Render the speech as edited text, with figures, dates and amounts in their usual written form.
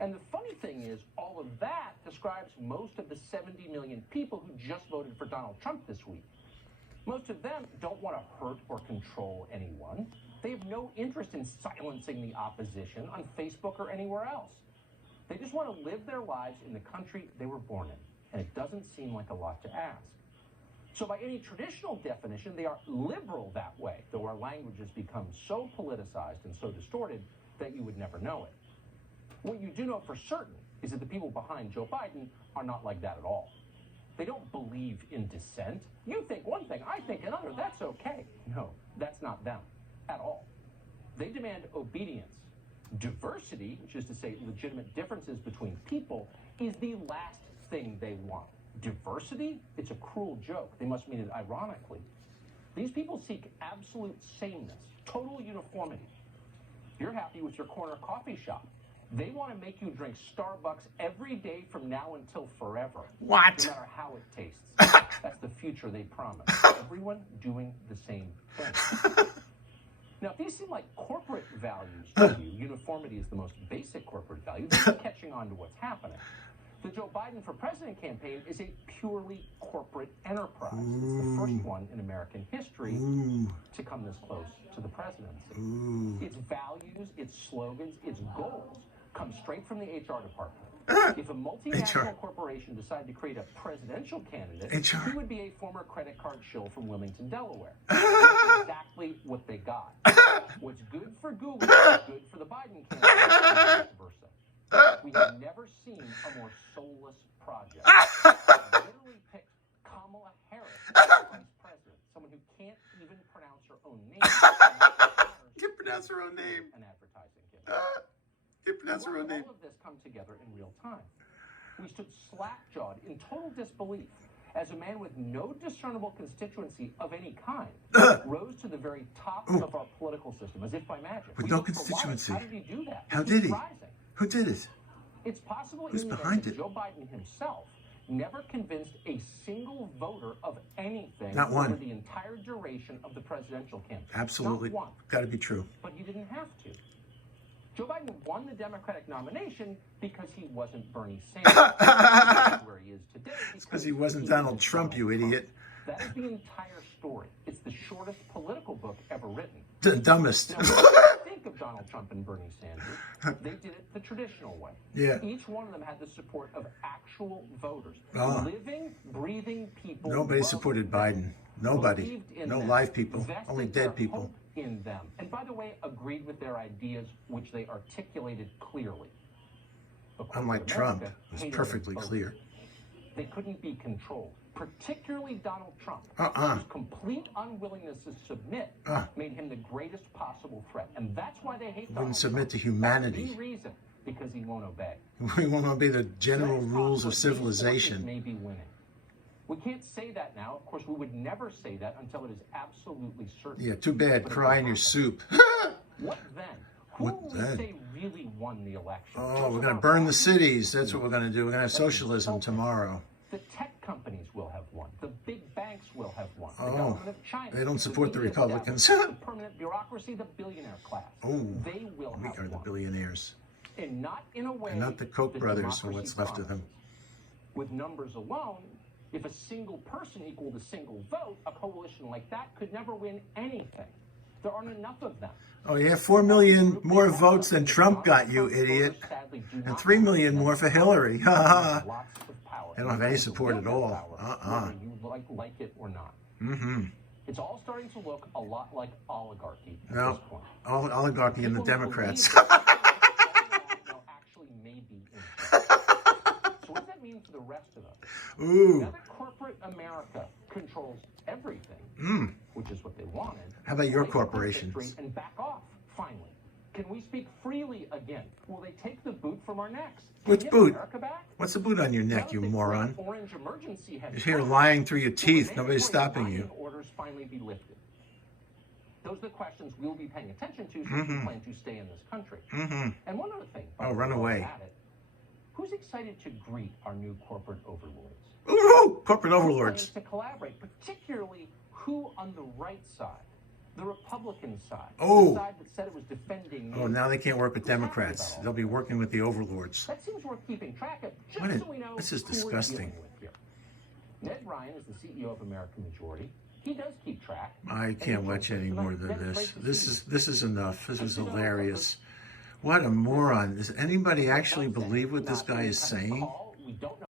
And the funny thing is, all of that describes most of the 70 million people who just voted for Donald Trump this week. Most of them don't want to hurt or control anyone. They have no interest in silencing the opposition on Facebook or anywhere else. They just want to live their lives in the country they were born in, and it doesn't seem like a lot to ask. So by any traditional definition, they are liberal that way, though our language has become so politicized and so distorted that you would never know it. What you do know for certain is that the people behind Joe Biden are not like that at all. They don't believe in dissent. You think one thing, I think another, that's okay. No, that's not them at all. They demand obedience. Diversity, which is to say legitimate differences between people, is the last thing they want. Diversity? It's a cruel joke. They must mean it ironically. These people seek absolute sameness, total uniformity. You're happy with your corner coffee shop. They want to make you drink Starbucks every day from now until forever. What? No matter how it tastes. That's the future they promise. Everyone doing the same thing. Now, if these seem like corporate values to you, uniformity is the most basic corporate value, then you're catching on to what's happening. The Joe Biden for President campaign is a purely corporate enterprise. It's the first one in American history to come this close to the presidency. Its values, its slogans, its goals come straight from the HR department. If a multinational corporation decided to create a presidential candidate, he would be a former credit card shill from Wilmington, Delaware. That's exactly what they got. What's good for Google is good for the Biden candidate, and vice versa. We have never seen a more soulless project. They literally picked Kamala Harris as vice president, someone who can't even pronounce her own name. Can't pronounce her own name. An advertising campaign. Can't pronounce her own name. All of this come together in real time. We stood slack-jawed in total disbelief as a man with no discernible constituency of any kind rose to the very top of our political system, as if by magic. With no constituency. How did he do that? How did he? Surprising. Who did it? It's possible Who's even behind that it? Joe Biden himself never convinced a single voter of anything Not one. over the entire duration of the presidential campaign. Absolutely. Not one. Got to be true. But he didn't have to. Joe Biden won the Democratic nomination because he wasn't Bernie Sanders. Where he is today. Because he wasn't Donald Trump, you idiot. That is the entire story. It's the shortest political book ever written. The dumbest. Now, what do you think of Donald Trump and Bernie Sanders? They did it the traditional way. Yeah. Each one of them had the support of actual voters. Oh. Living, breathing people. Nobody supported Biden. Nobody. No live people. Only dead people. In them. And by the way, agreed with their ideas, which they articulated clearly. Unlike Trump, it was perfectly clear. They couldn't be controlled. Particularly Donald Trump. His complete unwillingness to submit made him the greatest possible threat. And that's why they hate Donald Wouldn't submit Trump. to humanity. That's the reason. Because he won't obey. We won't obey the general rules of civilization. May be winning. We can't say that now. Of course, we would never say that until it is absolutely certain. Yeah, too bad. Cry in your soup. What then? Who will we say really won the election? Oh, we're going to burn the cities. That's what we're going to do. We're going to have socialism tomorrow. The tech companies will have won. The big banks will have won. The Oh, government of China. they don't support the media Republicans. establishment, the permanent bureaucracy, the billionaire class. Oh, they will we have are the won. billionaires. And not in a way. And not the Koch that brothers or democracy what's left of them. promises. With numbers alone, if a single person equaled a single vote, a coalition like that could never win anything. There aren't enough of them. Oh, yeah, 4 million more votes than Trump got, you idiot. And 3 million more for Hillary. Ha ha. They don't have any support at all. Whether you like it or not. Mm-hmm. It's all starting to look a lot like oligarchy at No, this point. oligarchy and the People who Democrats. believe that actually may be in it. So what does that mean for the rest of us? Ooh. Now that corporate America controls everything, which is what they wanted. How about your they can corporations? put history and back off, finally. Can we speak freely again? Will they take the boot from our necks? Can Which we get boot? America back? What's the boot on your Now neck, that you the moron? great orange emergency has You're here passed, lying through your will teeth. the Nobody's mandatory stopping you. mining orders finally be lifted? Those are the questions we'll be paying attention to since we plan to stay in this country. And one other thing. Oh, run away. at it, who's excited to greet our new corporate overlords? Ooh, corporate Who overlords. plans to collaborate, particularly who on the right side? The Republican side. Oh. The side that said it was defending. Oh, now they can't work with Democrats. They'll be working with the overlords. That seems worth keeping track of, just What is, so we know this is who we're disgusting. dealing with here. Ned Ryan is the CEO of American Majority. He does keep track. I can't watch any more than this. This is enough. This is hilarious. What a moron. Does anybody actually believe what this guy is saying? We don't know